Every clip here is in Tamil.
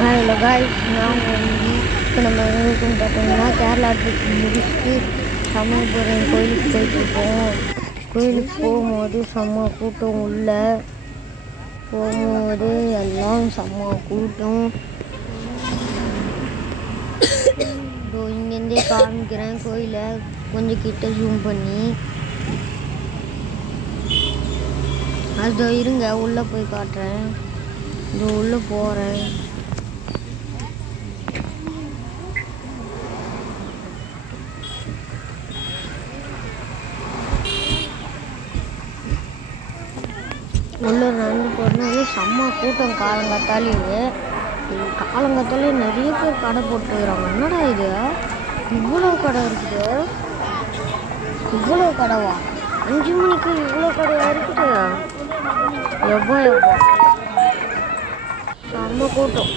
ஹலோ காய்ஸ், நாங்கள் இப்போ நம்ம எங்களுக்கும் பார்த்தோம்னா கேரளா ட்ரிப் முடிச்சுட்டு சமயபுரம் கோயிலுக்கு போயிட்டுருக்கோம். கோயிலுக்கு போகும்போது செம்ம கூட்டம், உள்ளே போகும்போது எல்லாம் செம்ம கூட்டம். இதோ இங்கேருந்தே காமிக்கிறேன் கோயிலை கொஞ்சம் கிட்ட ஜூம் பண்ணி. அதோ இருங்க, உள்ளே போய் காட்டுறேன். இதோ உள்ளே போகிறேன். உள்ள நடந்து போகிறது செம்ம கூட்டம். காலங்காத்தாலே நிறைய பேர் கடை போட்டுக்கிறாங்க. என்னடா இது, இவ்வளோ கடை இருக்குது? இவ்வளோ கடைவா? 5 மணிக்கு இவ்வளோ கடையா இருக்குது? எவ்வளோ செம்ம கூட்டம்.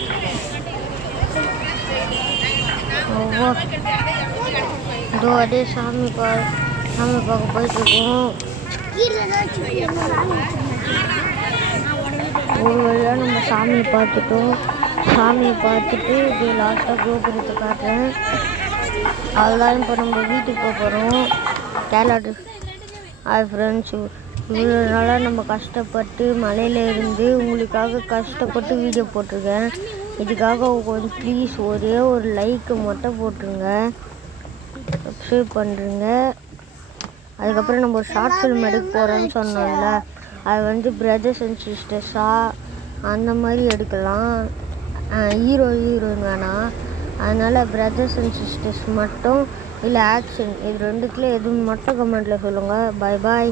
இதோ அதே சாமி பார்க்க போயிட்டுருக்கோம். ஒரு வழியாக நம்ம சாமியை பார்த்துட்டு இது லாஸ்ட்டாக கோபுரத்தை காட்டுறேன். அதுதான் இப்போ நம்ம வீட்டுக்கு போக போகிறோம். கேரளா ஃப்ரெண்ட்ஸ், இவ்வளோ நாளாக நம்ம கஷ்டப்பட்டு மலையில் இருந்து உங்களுக்காக கஷ்டப்பட்டு வீடியோ போட்டிருக்கேன். இதுக்காக கொஞ்சம் ப்ளீஸ் ஒரே ஒரு லைக்கு மட்டும் போட்டுருங்க, சப்ஸ்கிரைப் பண்ணுறங்க. அதுக்கப்புறம் நம்ம ஒரு ஷார்ட் ஃபிலிம் எடுக்க போகிறோன்னு சொன்னோம்ல, அது பிரதர்ஸ் அண்ட் சிஸ்டர்ஸாக அந்த மாதிரி எடுக்கலாம். ஹீரோயின் வேணாம். அதனால் பிரதர்ஸ் அண்ட் சிஸ்டர்ஸ் மட்டும், இல்லை ஆக்ஷன், இது ரெண்டுத்தில் எதுவும் மட்டும் கமெண்ட்டில் சொல்லுங்கள். பாய் பாய்.